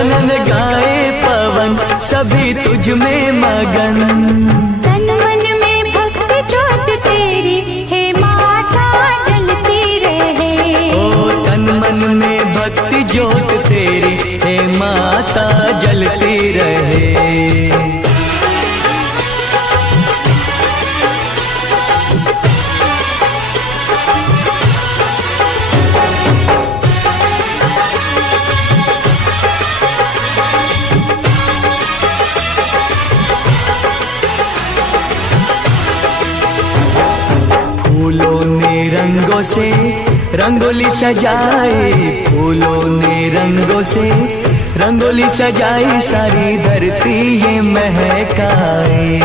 गगन गाए पवन, सभी तुझ में मगन। तन मन में भक्ति ज्योत तेरी, हे माता जलती रहे। ओ तन मन में भक्ति ज्योत तेरी, हे माता जलती रहे। फूलों ने रंगों से रंगोली सजाए, फूलों ने रंगों से रंगोली सजाई, सारी धरती ये महकाए।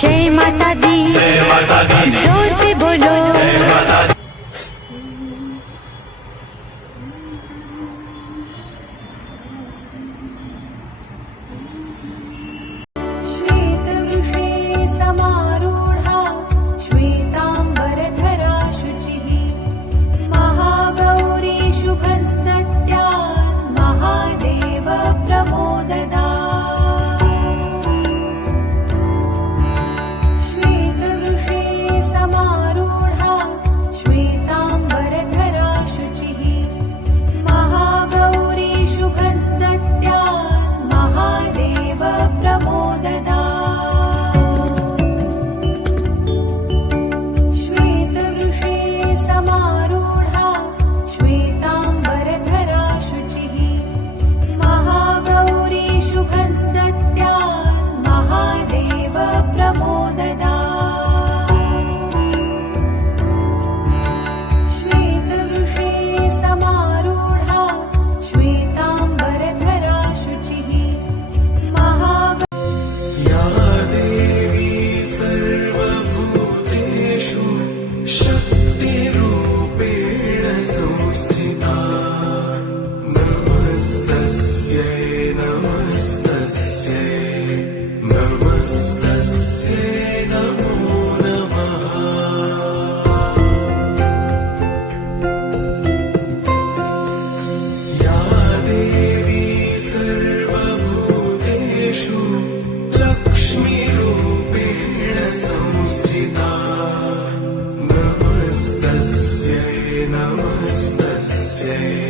जय माता दी, जय माता दी, जोर से बोलो। जय माता दी। नमस्तस्यै